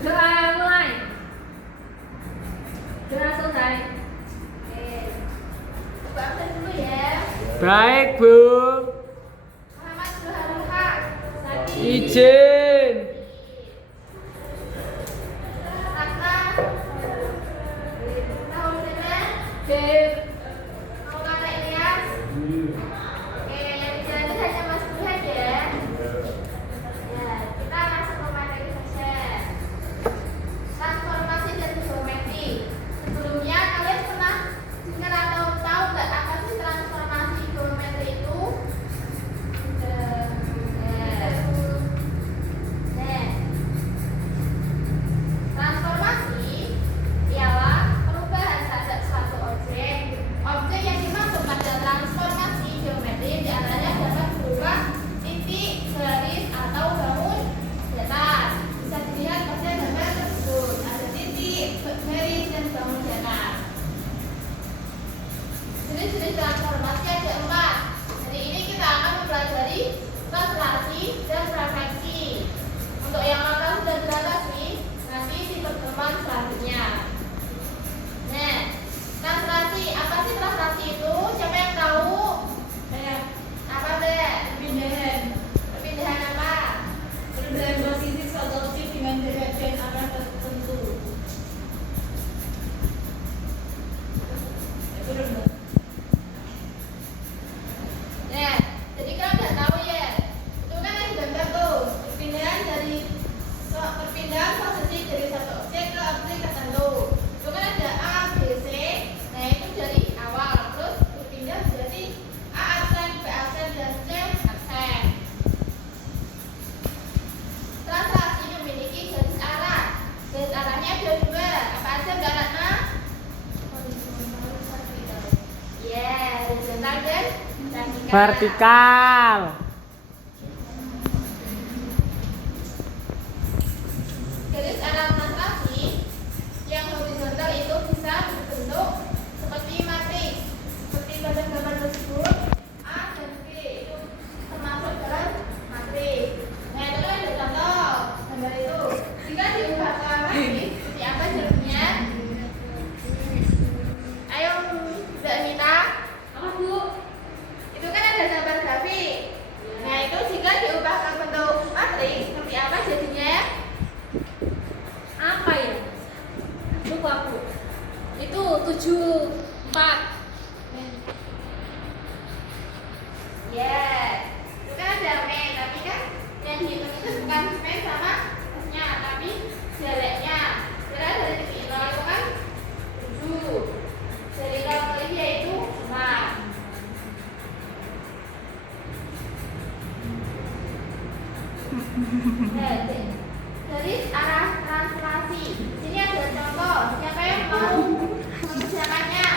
Doa mulai. Doa selesai. Oke. Buka absen dulu ya. Baik, Bu. Muhammad Zuharuha. Sati. Izin. Ratna. Tahun Semen. Beb. Maulana Ilyas. Oke, yang dijalani hanya Mas Burhan ya. Ya, kita langsung ke materi session. Transformasi dan geometri. Sebelumnya kalian pernah dengar atau tahu nggak apa sih transformasi geometri itu? Transformasi ialah perubahan terhadap suatu objek. Objek yang dimaksud pada transformasi geometri diantaranya dapat berupa titik, garis, atau bangun datar. Bisa dilihat pada gambar tersebut. Ada titik, garis, dan bangun datar. Jenis-jenis transformasi ada 4. Hari ini kita akan mempelajari translasi dan refleksi. Untuk yang akan sudah translasi, nanti di pertemuan selanjutnya. Nah, translasi, apa sih translasi itu? Siapa yang tahu? Apa deh? Perpindahan. Perpindahan apa? Perubahan posisi suatu objek dengan derajat dan arah tertentu. Turun nggak? Nah, jadi kalian udah tahu ya. Itu kan ada gambar tuh. Perpindahan posisi dari satu objek ke objek tertentu. Itu kan ada A, B, C. Nah, itu dari awal terus berpindah menjadi A absen, B absen, dan C absen. Translasi memiliki garis arah. Garis arahnya ada 2. Apa aja Mbak Ratna? Ya, horizontal dan vertikal. Vertikal. Garis arah translasi yang horizontal itu bisa berbentuk seperti matriks. Seperti pada gambar tersebut, A dan B itu termasuk dalam matriks. Nah, itu kan ada contoh gambar itu. Jika diubah ke matriks, seperti apa jadinya? Ayo, Mbak Mita. Apa Bu? Itu kan ada gambar grafik. Nah, itu jika diubah ke bentuk matriks, seperti apa jadinya? Apa ya? Lupa Bu. Itu 7, 4. Ya, itu kan ada men, tapi kan yang dihitung itu bukan men sama S-nya, tapi jaraknya. Jarak dari titik nol itu kan 7. Dari nol ke Y itu 4. Nah, garis arah translasi. Sini ada contoh. Siapa yang mau mengerjakannya?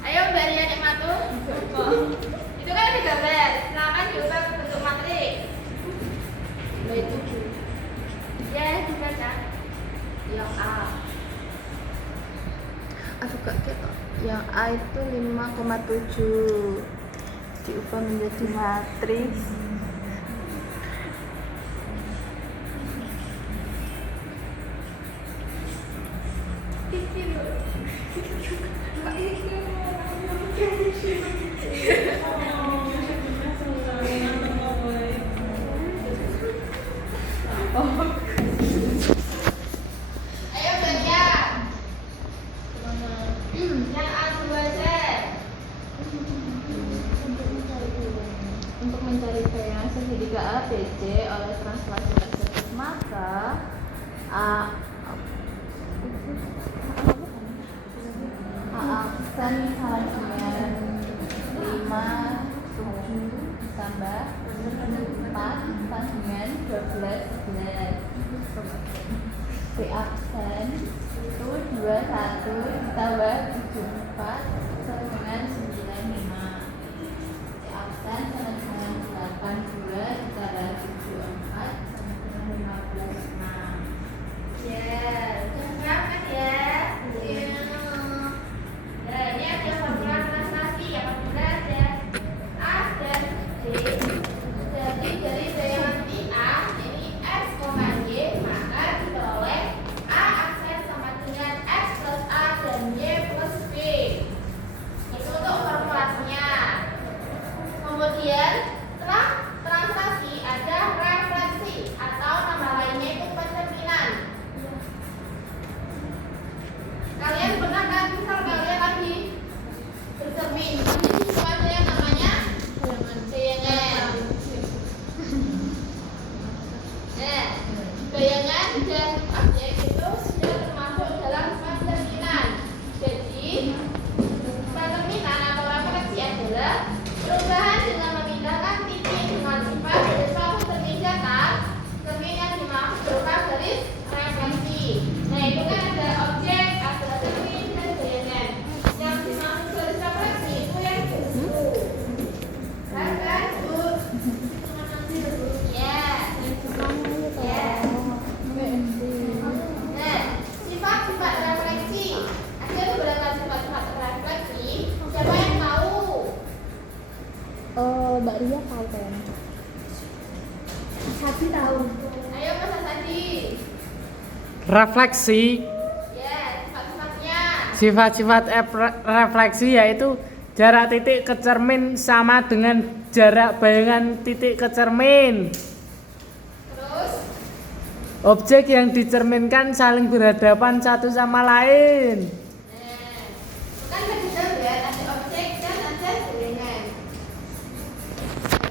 Ayo Mbak Ria Nikmatu. Itu kan ada gambar. Silakan diubah ke bentuk matriks. Itu Ya, dibaca. Yang A suka ketok. Yang A itu 5,7 diubah menjadi matriks. Ayo Mbak Ria. Yang A2Z. Untuk mencari V yang segitiga ABC oleh translasi tersebut, maka A aksen sama dengan 5, 7 tambah 4 sama dengan 12, 11. B aksen itu 21 ditambah 74 sama dengan 95. C aksen sama dengan 82 ditambah 74 sama dengan 15,6. Ya, udah kan ya? Iya. Nah, ini ada cermin. Nanti di situ ada yang namanya bayangan. Nah, bayangan dan objek itu sudah termasuk dalam sifat cerminan. Jadi, sifat cerminan atau refleksi adalah perubahan dengan memindahkan titik dengan sifat dari suatu cermin datar, cermin yang dimaksud berupa garis refleksi. Nah, itu kan ada objek, ada cermin dan bayangan. Yang dimaksud garis refleksi itu yang biru. Kan, Bu? Ya. Ya. Nah, sifat-sifat refleksi. Ada beberapa sifat-sifat refleksi. Siapa yang tahu? Mbak Ria tahu kan? Hati tahu. Ayo Mas Asadi. Refleksi. Ya, sifat-sifatnya. Sifat-sifat refleksi yaitu jarak titik ke cermin sama dengan jarak bayangan titik ke cermin. Terus, Objek yang dicerminkan saling berhadapan satu sama lain. nah, kan tadi kita lihat ada objek dan ada bayangan.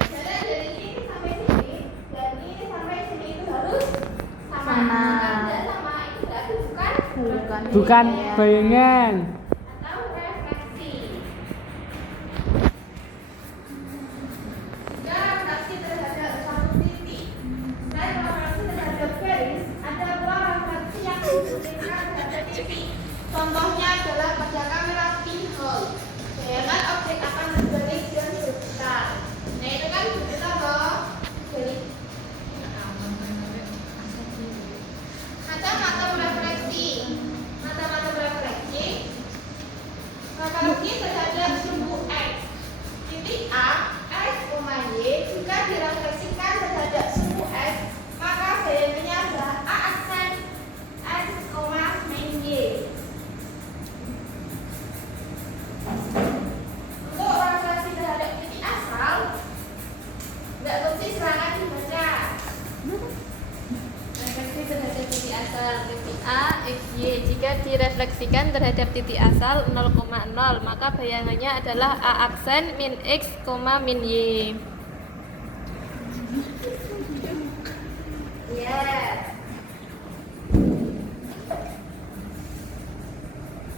Jarak dari sini sampai sini dan ini sampai sini itu harus sama. Sama. Kalau tidak sama itu berarti Bukan bayangan. atau refleksi. Jika refleksi terhadap satu titik dan refleksi terhadap garis, ada pula refleksi yang dicerminkan terhadap titik. Contohnya adalah pada kamera pinhole. Bayangan objek akan berbalik dan berputar. Nah itu kan berputar loh. Jadi macam-macam refleksi. Macam-macam refleksi. Refleksi terhadap sumbu X. Titik A, X, Y juga direfleksikan terhadap sumbu X, maka bayangannya adalah A aksen X, min Y. Untuk refleksi terhadap titik asal, tidak mesti serangan dibaca. Refleksi terhadap titik asal titik A, X, Y. Jika direfleksikan terhadap titik asal 0,0, maka bayangannya adalah A aksen min X, min Y. Ya.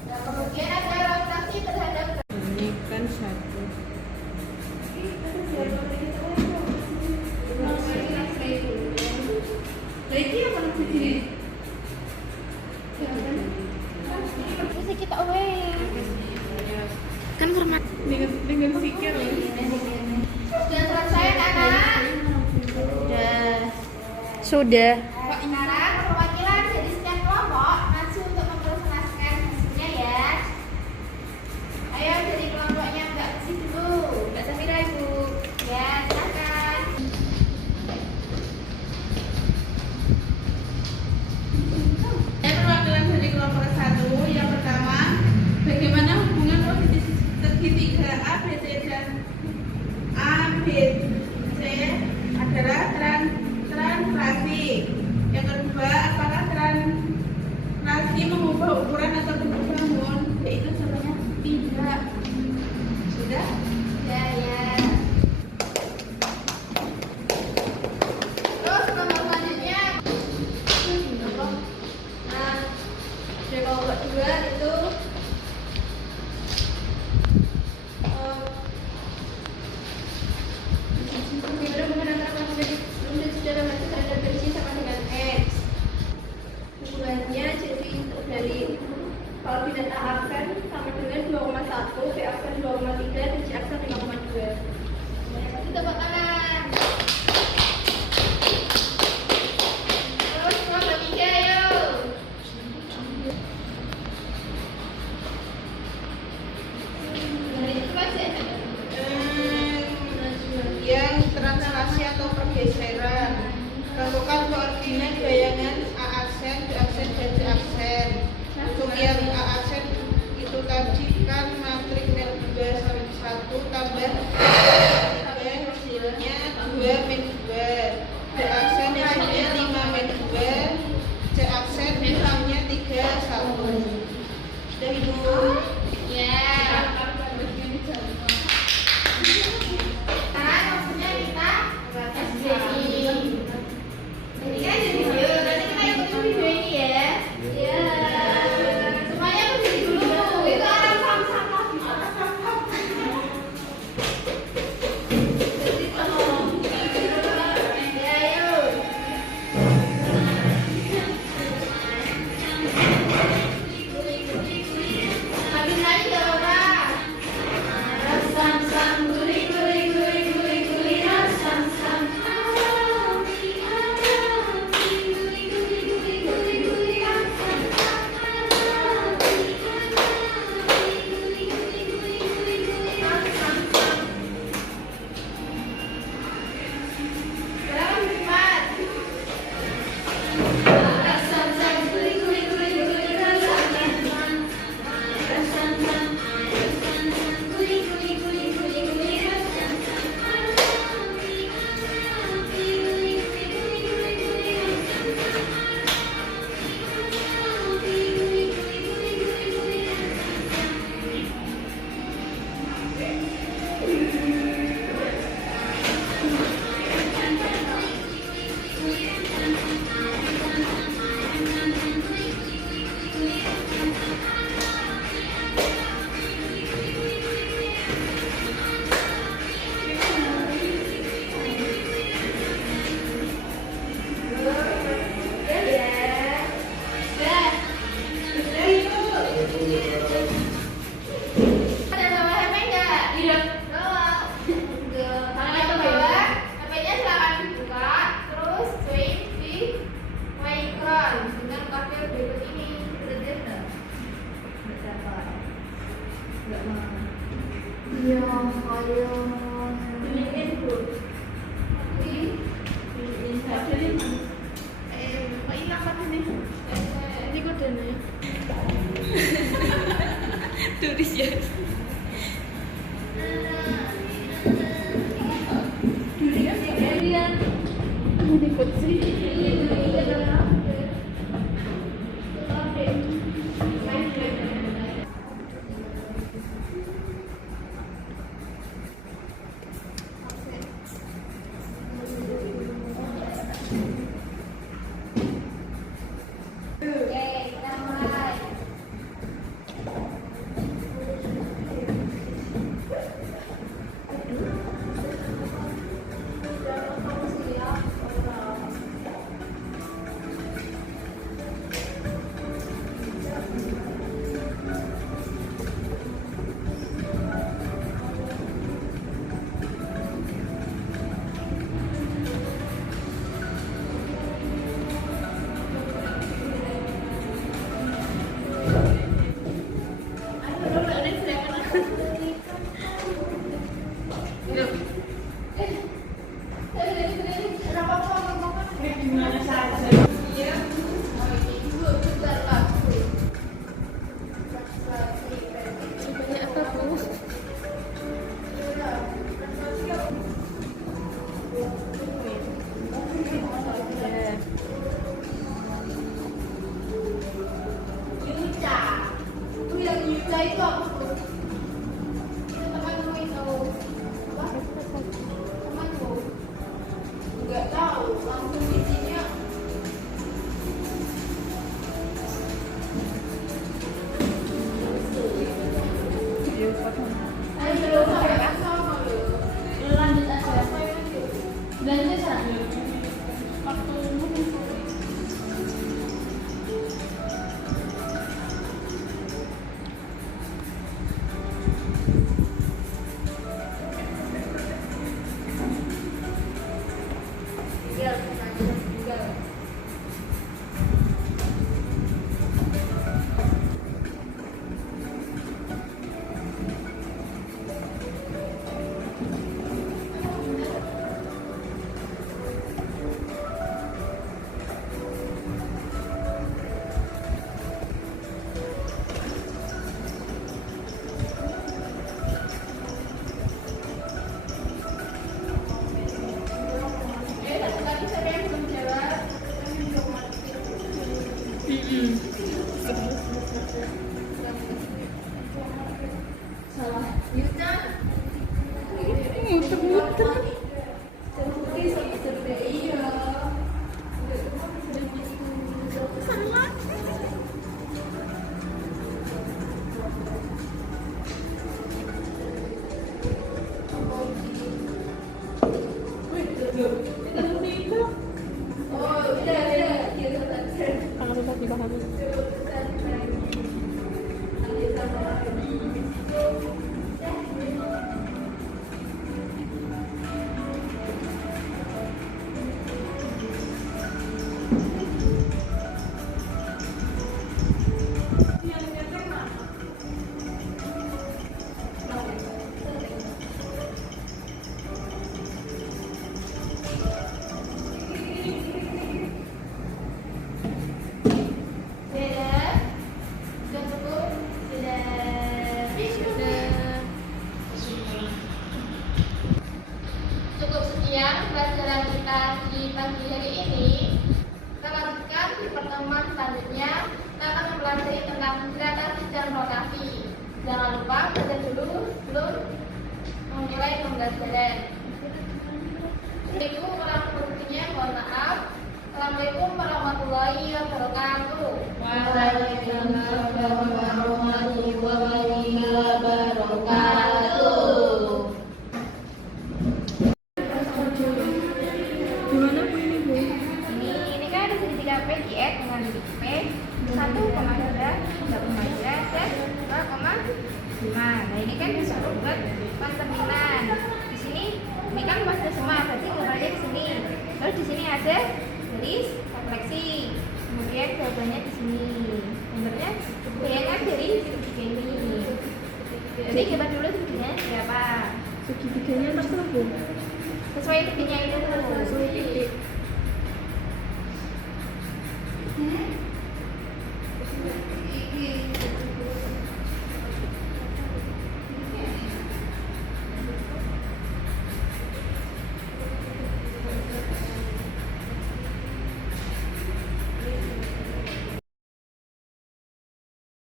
Nah, kemudian ada refleksi terhadap Ini kan satu. Terus kita away. Kan hormat dengan sikir. Sudah selesai anak? Sudah. Sekarang perwakilan dari setiap kelompok maju untuk mempresentasikan hasilnya ya. Ayo dari kelompoknya Mbak Besi dulu. Mbak Safira, Ibu. Ya, silakan. Perwakilan dari kelompok 1 yang pertama, bagaimana hubungan posisi segitiga A, B, C dan A, B, C adalah translasi. Yang kedua, apakah translasi mengubah ukuran atau bentuk bangun? Yaitu jawabannya tidak. Sudah? Ya, ya. Terus nomor selanjutnya. Nah, dari kelompok 2 itu bagaimana menggunakan refleksi sebelum dan sesudah refleksi terhadap garis sama dengan X. Hubungannya jadi dari koordinat A aksen sama dengan 2,1, B aksen 2,3, dan C aksen 5,2. Itu tepuk tangan. Terus kelompok 3 yuk. Dari itu aja. Yang translasi atau pergeseran. Tentukan koordinat bayangan A aksen, B aksen, dan C aksen. Untuk yang A aksen itu tadi kan matrik min 2 sampai 1 tambah 3 hasilnya 2 min 2. B aksen hasilnya 5 min 2. C aksen nilainya 3 1. Sudah Ibu. Ya. Ini kok dene. Tulis ya. Banyak apa, Bu? Yuca. Itu yang Yuca itu apa tuh? Itu temanmu itu. Apa? Temanmu? Enggak tahu. Langsung isinya. Ayo sampai asal malu. Lanjut aja. Lanjut aja. Tadi siapa yang belum jawab? Salah. Yuca. Muter-muter. Iya. Salah. Oh, udah. Sangat susah dipahami. Cukup sekian pelajaran kita di pagi hari ini. Kita lanjutkan di pertemuan selanjutnya. Kita akan mempelajari tentang gravitasi dan rotasi. Jangan lupa baca dulu sebelum memulai pembelajaran. Itu kurang lebihnya mohon maaf. Assalamualaikum warahmatullahi wabarakatuh. Waalaikumsalam warahmatullahi wabarakatuh. Gimana Bu ini, Bu? Ini kan ada segitiga PGS dengan P 1,3, 3,3, dan 2,5. Nah ini kan bisa buat pencerminan. Di sini ini kan masih semua, berarti gambarnya di sini. Terus di sini ada garis refleksi. Kemudian jawabannya di sini. Gambarnya bayangan dari segitiga ini. Jadi kita dulu segitiga segitiganya berapa? Segitiganya terselubung. Sesuai tepinya itu. Sesuai titik.